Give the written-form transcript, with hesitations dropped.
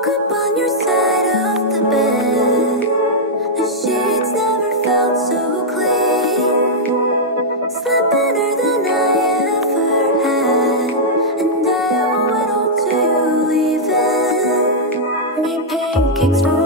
woke up on your side of the bed. The sheets never felt so clean. Slept better than I ever had, and I owe it all to you leaving. Made pancakes for